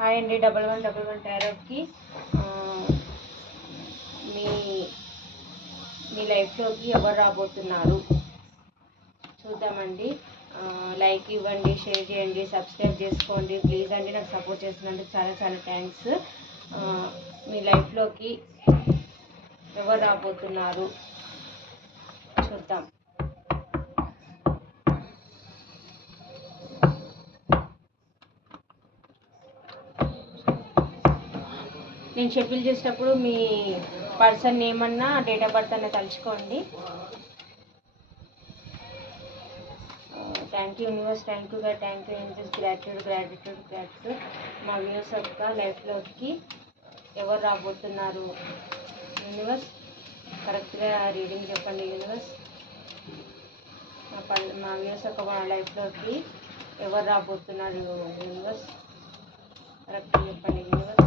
Hi అండి. 1111 టారోట్కి మీ మీ లైఫ్లోకి ఎవరు రాబోతున్నారు చూద్దామండి. లైక్ ఇవ్వండి, షేర్ చేయండి, సబ్స్క్రైబ్ చేసుకోండి ప్లీజ్ అండి. నాకు సపోర్ట్ చేస్తున్నందుకు చాలా చాలా థ్యాంక్స్. మీ లైఫ్లోకి ఎవరు రాబోతున్నారు చూద్దాం. నేను షెడ్యూల్ చేసేటప్పుడు మీ పర్సన్ నేమ్ అన్నా డేట్ ఆఫ్ బర్త్ అన్న తలుచుకోండి. Thank you universe, thank you God, thank you angels, gratitude. మా వ్యూస్ యొక్క లైఫ్లోకి ఎవరు రాబోతున్నారు యూనివర్స్, కరెక్ట్గా రీడింగ్ చెప్పండి యూనివర్స్. మా వ్యూస్ యొక్క లైఫ్లోకి ఎవరు రాబోతున్నారు యూనివర్స్, కరెక్ట్గా చెప్పండి యూనివర్స్.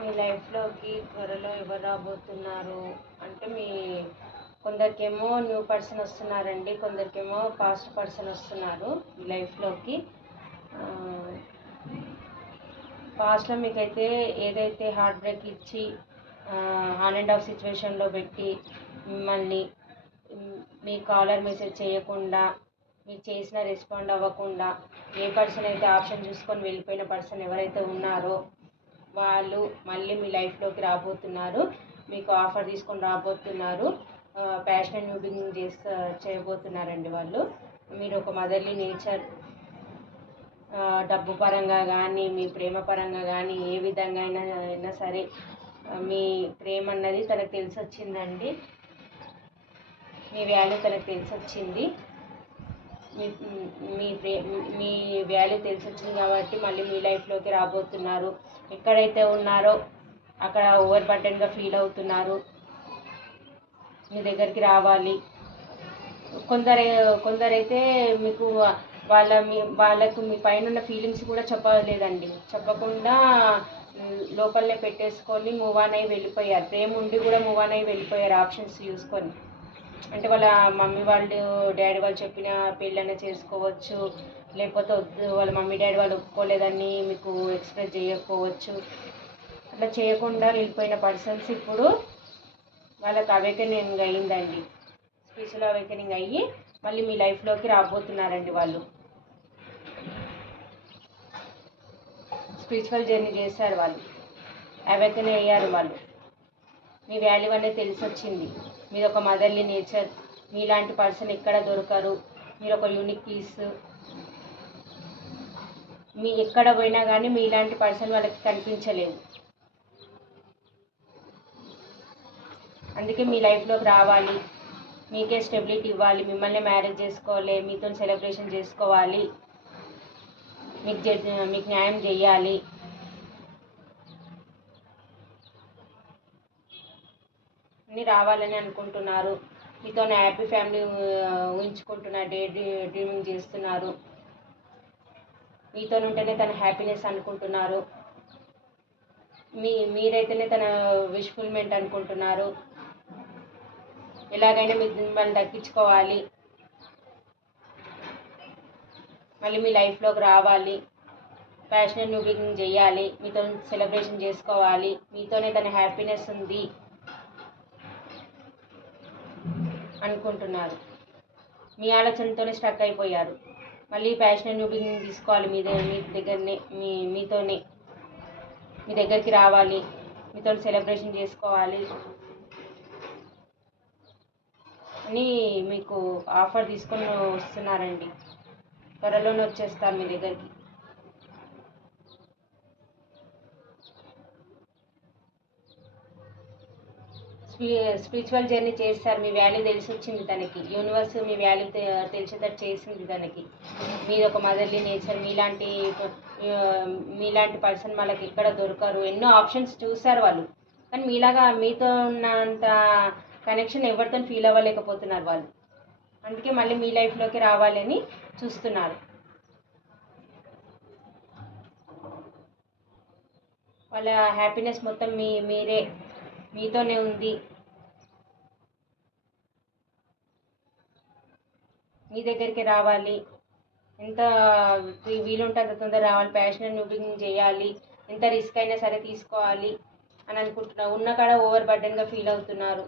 మీ లైఫ్లోకి త్వరలో ఎవరు రాబోతున్నారు అంటే కొందరికేమో న్యూ పర్సన్ వస్తున్నారండి, కొందరికేమో పాస్ట్ పర్సన్ వస్తున్నారు మీ లైఫ్లోకి. పాస్ట్లో మీకైతే ఏదైతే హార్ట్ బ్రేక్ ఇచ్చి ఆన్ అండ్ ఆఫ్ సిచ్యువేషన్లో పెట్టి మిమ్మల్ని మీ కాలర్ మెసేజ్ చేయకుండా, మీకు చేసిన రెస్పాండ్ అవ్వకుండా ఏ పర్సన్ అయితే ఆప్షన్ చూసుకొని వెళ్ళిపోయిన పర్సన్ ఎవరైతే ఉన్నారో వాళ్ళు మళ్ళీ మీ లైఫ్లోకి రాబోతున్నారు, మీకు ఆఫర్ తీసుకొని రాబోతున్నారు, ప్యాషనెట్ న్యూ బిగినింగ్ చేయబోతున్నారండి వాళ్ళు. మీరు ఒక మదర్లీ నేచర్, డబ్బు పరంగా కానీ మీ ప్రేమ పరంగా కానీ ఏ విధంగా అయినా సరే మీ ప్రేమ అన్నది తనకు తెలిసి వచ్చిందండి, మీ వాల్యూ తనకు తెలిసి వచ్చింది, మీ వాల్యూ తెలిసి వచ్చింది కాబట్టి మళ్ళీ మీ లైఫ్లోకి రాబోతున్నారు. ఎక్కడైతే ఉన్నారో అక్కడ ఓవర్ బర్డెన్గా ఫీల్ అవుతున్నారు, మీ దగ్గరికి రావాలి. కొందరైతే మీకు వాళ్ళకు మీ పైన ఉన్న ఫీలింగ్స్ కూడా చెప్పలేదండి, చెప్పకుండా లోపలనే పెట్టేసుకొని మూవ్ ఆన్ అయ్యి వెళ్ళిపోయారు. ప్రేమ ఉండి కూడా మూవ్ ఆన్ అయ్యి వెళ్ళిపోయారు ఆప్షన్స్ చూసుకొని. అంటే వాళ్ళ మమ్మీ వాళ్ళు డాడీ వాళ్ళు చెప్పిన పెళ్ళైనా చేసుకోవచ్చు, లేకపోతే వాళ్ళ మమ్మీ డాడీ వాళ్ళు ఒప్పుకోలేదని మీకు ఎక్స్ప్రెస్ చేయకపోవచ్చు. అట్లా చేయకుండా వెళ్ళిపోయిన పర్సన్స్ ఇప్పుడు వాళ్ళకి అవేకనింగ్ అయ్యిందండి, స్పిరిచువల్ అవేకనింగ్ అయ్యి మళ్ళీ మీ లైఫ్లోకి రాబోతున్నారండి. వాళ్ళు స్పిరిచువల్ జర్నీ చేశారు, వాళ్ళు అవేకన్ అయ్యారు, వాళ్ళు మీ వాల్యూ అనేది తెలిసి వచ్చింది. మీరు ఒక మదర్లీ నేచర్, మీలాంటి పర్సన్ ఎక్కడ దొరకరు, మీరు ఒక యూనిక్ పీస్. మీ ఎక్కడ పోయినా కానీ మీలాంటి పర్సన్ వాళ్ళకి కనిపించలేదు, అందుకే మీ లైఫ్లోకి రావాలి, మీకే స్టెబిలిటీ ఇవ్వాలి, మిమ్మల్ని మ్యారేజ్ చేసుకోవాలి, మీతో సెలబ్రేషన్ చేసుకోవాలి, మీకు న్యాయం చేయాలి. అన్నీ రావాలని అనుకుంటున్నారు, మీతో హ్యాపీ ఫ్యామిలీ ఊహించుకుంటున్నారు, డ్రీమింగ్ చేస్తున్నారు, మీతో ఉంటేనే తన హ్యాపీనెస్ అనుకుంటున్నారు, మీరైతేనే తన విష్ఫుల్మెంట్ అనుకుంటున్నారు. ఎలాగైనా మిమ్మల్ని దక్కించుకోవాలి, మళ్ళీ మీ లైఫ్లోకి రావాలి, ప్యాషనెట్ న్యూ బిగినింగ్ చేయాలి, మీతో సెలబ్రేషన్ చేసుకోవాలి, మీతోనే తన హ్యాపీనెస్ ఉంది అనుకుంటున్నారు. మీ ఆలోచనతోనే స్ట్రక్ అయిపోయారు, మళ్ళీ ప్యాషనెట్ న్యూ బిగినింగ్ తీసుకోవాలి, మీ దగ్గరనే మీతోనే మీ దగ్గరికి రావాలి, మీతో సెలబ్రేషన్ చేసుకోవాలి అని మీకు ఆఫర్ తీసుకొని వస్తున్నారండి. త్వరలోనే వచ్చేస్తారు మీ దగ్గరికి. స్పిరిచువల్ జర్నీ చేస్తారు, మీ వాల్యూ తెలిసి వచ్చింది తనకి, యూనివర్స్ మీ వాల్యూ తెలిసేటట్టు చేసింది తనకి. మీరు ఒక మదర్లీ నేచర్, మీలాంటి పర్సన్ వాళ్ళకి ఎక్కడ దొరకరు. ఎన్నో ఆప్షన్స్ చూసారు వాళ్ళు, కానీ మీలాగా మీతో ఉన్నంత కనెక్షన్ ఎవరితో ఫీల్ అవ్వలేకపోతున్నారు వాళ్ళు. అందుకే మళ్ళీ మీ లైఫ్లోకి రావాలని చూస్తున్నారు. వాళ్ళ హ్యాపీనెస్ మొత్తం మీరే, మీతోనే ఉంది. మీ దగ్గరికి రావాలి, ఎంత వీలుంటే అంత తొందర రావాలి, ప్యాషన్ మూవింగ్ చేయాలి, ఎంత రిస్క్ అయినా సరే తీసుకోవాలి అని అనుకుంటున్నారు. ఉన్న కాడ ఓవర్ బర్డెన్గా ఫీల్ అవుతున్నారు.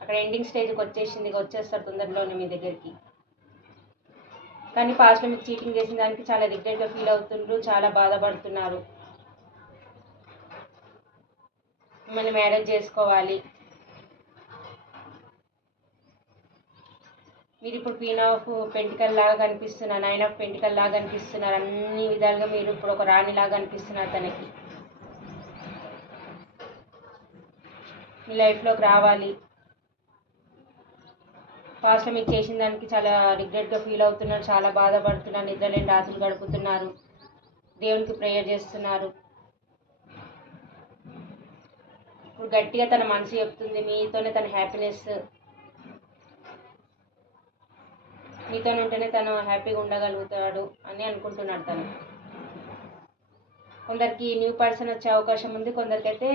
అక్కడ ఎండింగ్ స్టేజ్కి వచ్చేస్తారు తొందరలోనే మీ దగ్గరికి. కానీ పాస్ట్లో మీకు చీటింగ్ చేసిన దానికి చాలా రిగ్రెట్గా ఫీల్ అవుతుండ్రు, చాలా బాధపడుతున్నారు. మిమ్మల్ని మ్యారేజ్ చేసుకోవాలి. మీరు ఇప్పుడు క్వీన్ ఆఫ్ పెంటికల్ లాగా కనిపిస్తున్నారు, 9 ఆఫ్ పెంటికల్ లాగా కనిపిస్తున్నారు. అన్ని విధాలుగా మీరు ఇప్పుడు ఒక రాణి లాగా కనిపిస్తున్నారు తనకి. మీ లైఫ్లోకి రావాలి. పాస్ట్లో మీకు చేసిన దానికి చాలా రిగ్రెట్గా ఫీల్ అవుతున్నారు, చాలా బాధపడుతున్నారు, నిద్రలేని రాత్రులు గడుపుతున్నారు, దేవునికి ప్రేయర్ చేస్తున్నారు. ఇప్పుడు గట్టిగా తన మనసు చెప్తుంది, మీతోనే తన హ్యాపీనెస్, మీతో ఉంటేనే తను హ్యాపీగా ఉండగలుగుతాడు అని అనుకుంటున్నాడు తను. కొందరికి న్యూ పర్సన్ వచ్చే అవకాశం ఉంది, కొందరికైతే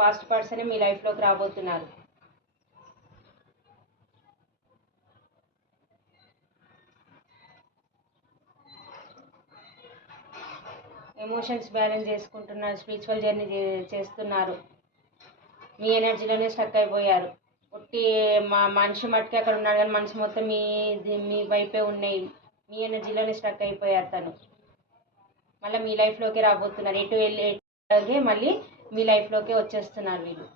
పాస్ట్ పర్సనే మీ లైఫ్లోకి రాబోతున్నారు. ఎమోషన్స్ బ్యాలెన్స్ చేసుకుంటున్నారు, స్పిరిచువల్ జర్నీ చేస్తున్నారు. మీ ఎనర్జీలోనే స్టక్ అయిపోయారు. ఒట్టి మనిషి మట్టుకి అక్కడ ఉన్నాడు, కానీ మనసు మొత్తం మీ వైపే ఉన్నాయి. మీ ఎనర్జీలోనే స్టక్ అయిపోయారు తను. మళ్ళీ మీ లైఫ్లోకి రాబోతున్నారు. ఎటు వెళ్ళి మళ్ళీ మీ లైఫ్లోకి వచ్చేస్తున్నారు వీళ్ళు.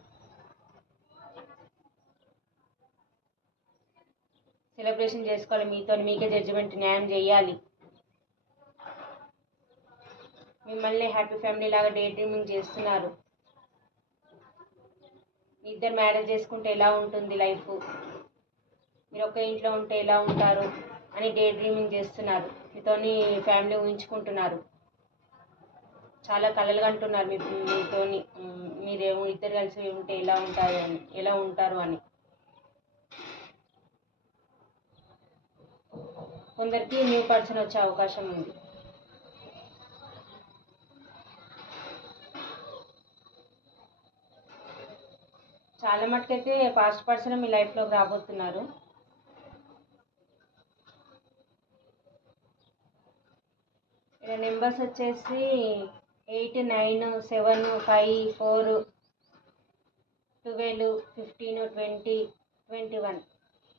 సెలబ్రేషన్ చేసుకోవాలి మీతో, మీకే జడ్జిమెంట్ న్యాయం చేయాలి. మిమ్మల్ని హ్యాపీ ఫ్యామిలీ లాగా డే డ్రీమింగ్ చేస్తున్నారు. మీ ఇద్దరు మ్యారేజ్ చేసుకుంటే ఎలా ఉంటుంది లైఫ్, మీరు ఒక్క ఇంట్లో ఉంటే ఎలా ఉంటారు అని డే డ్రీమింగ్ చేస్తున్నారు. మీతోని ఫ్యామిలీ ఊహించుకుంటున్నారు, చాలా కలలు కంటున్నారు మీతోని. మీరేమో ఇద్దరు కలిసి ఉంటే ఎలా ఉంటారు అని. కొందరికి న్యూ పర్సన్ వచ్చే అవకాశం ఉంది. చాలా మటుకైతే పాస్ట్ పర్సన్ మీ లైఫ్లోకి రాబోతున్నారు. ఇక్కడ నెంబర్స్ వచ్చేసి 8, 9, 7, 5, 4, 12, 15, 20, 21.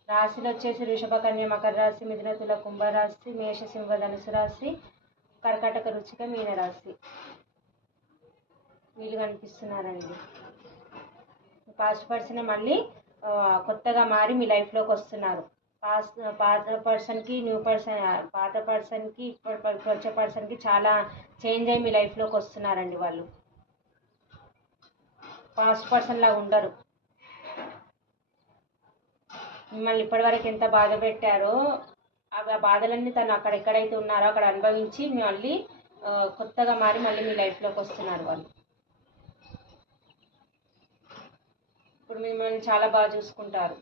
రాశులు వచ్చేసి వృషభ, కన్య, మకర రాశి, మిథున, తుల, కుంభరాశి, మేష, సింహ, ధనుసు రాశి, కర్కాటక, వృశ్చిక, మీన రాశి వీళ్ళు కనిపిస్తున్నారండి. పాస్ట్ పర్సన్ మళ్ళీ కొత్తగా మారి మీ లైఫ్లోకి వస్తున్నారు. పాత పర్సన్కి పాత పర్సన్కి ఇప్పుడు వచ్చే పర్సన్కి చాలా చేంజ్ అయ్యి మీ లైఫ్లోకి వస్తున్నారండి. వాళ్ళు పాస్ట్ పర్సన్ లాగా ఉండరు. మిమ్మల్ని ఇప్పటివరకు ఎంత బాధ పెట్టారో ఆ బాధలన్నీ తను ఎక్కడైతే ఉన్నారో అక్కడ అనుభవించి మళ్ళీ కొత్తగా మారి మళ్ళీ మీ లైఫ్లోకి వస్తున్నారు వాళ్ళు. ఇప్పుడు మిమ్మల్ని చాలా బాగా చూసుకుంటారు.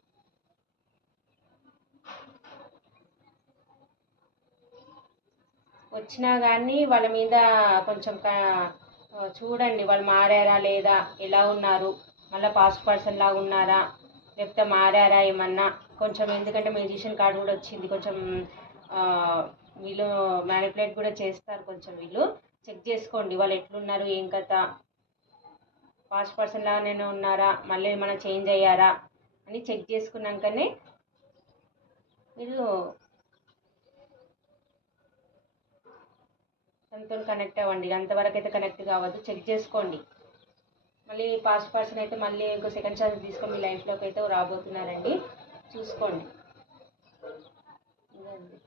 వచ్చినా కానీ వాళ్ళ మీద కొంచెం చూడండి, వాళ్ళు మారారా లేదా, ఎలా ఉన్నారు, మళ్ళీ పాస్ట్ పర్సన్ లాగా ఉన్నారా, లేకపోతే మారారా ఏమన్నా కొంచెం. ఎందుకంటే మ్యూజిషియన్ కార్డు కూడా వచ్చింది. కొంచెం వీళ్ళు మ్యానిపులేట్ కూడా చేస్తారు. కొంచెం వీళ్ళు చెక్ చేసుకోండి, వాళ్ళు ఎట్లున్నారు, ఏం కథ, పాస్ట్ పర్సన్ లాగానే ఉన్నారా, మళ్ళీ ఏమైనా చేంజ్ అయ్యారా అని చెక్ చేసుకున్నాకనే మీరు తనతో కనెక్ట్ అవ్వండి. అంతవరకు అయితే కనెక్ట్ కావద్దు, చెక్ చేసుకోండి. మళ్ళీ పాస్ట్ పర్సన్ అయితే మళ్ళీ ఇంకో సెకండ్ ఛాన్స్ తీసుకొని మీ లైఫ్లోకి అయితే రాబోతున్నారండి, చూసుకోండి. ఇదండి.